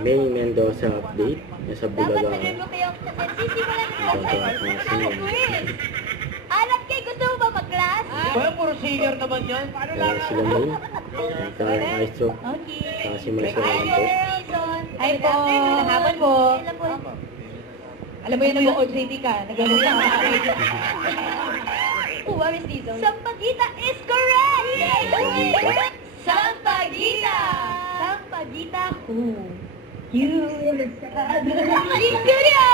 May Mendoza update. Nasa Bulaga. Alam kayo, gusto mo ba mag-class? Well, puro singer naman yan. Kaya sila May. Kaya Maestro. Okay. Saka si Maestro naman po. Hi po. Hapon po. Alam mo yun, nag-OJT ka. Nag-OJT ka. What is this? Sampaguita is correct! Sampaguita. Sampaguita! Sampaguita who? You. In studio!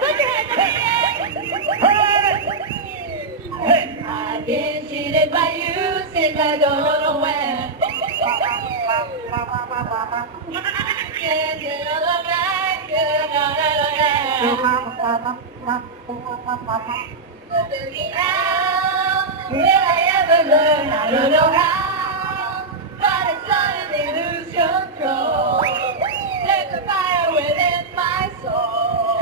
Put your hands up again! I've been cheated by you since I don't know when. Can't get all of that, good on will I ever learn? I don't know how, but I suddenly lose control. There's a fire within my soul.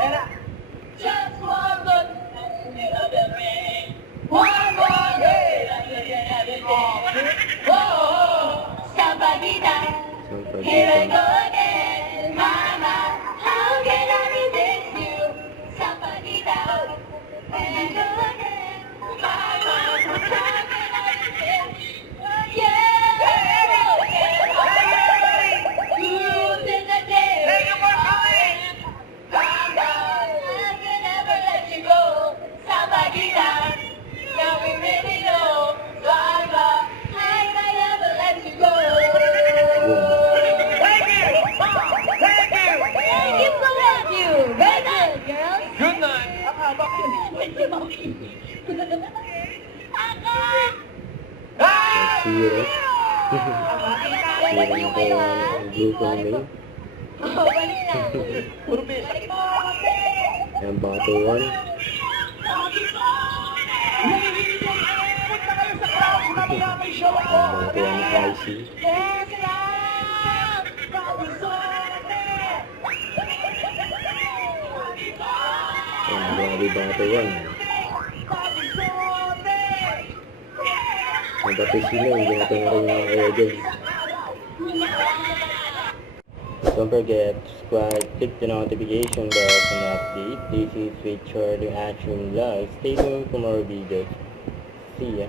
Just one look at the middle of the rain. One more day, I look at everything. Whoa, Sampaguita, here I go again. Mama, how can I resist you? Sampaguita, here I go again. Mama, how can I resist you? Yeah, who's in the day? Thank you for coming. Mama, I can never let you go. Sampaguita, now we really know. Mama, I can never let you go. Thank you. Thank you. Thank you so much, you. Very good, girls. Good night. Zero. Zero na po ang grupo ng May. Oh, balik na. Puro besa. Ayan, Bato 1. Punta kayo sa crowd. Mamaya may show ako. Ayan, Bato 1 IC. Yes, lang. Ayan, grabe Bato 1. Nagkapit sila, hindi natin na rin yung audience. Don't forget to subscribe, click the notification bell for an update. This is with Charlie Action Live. Stay tuned for more videos. See ya.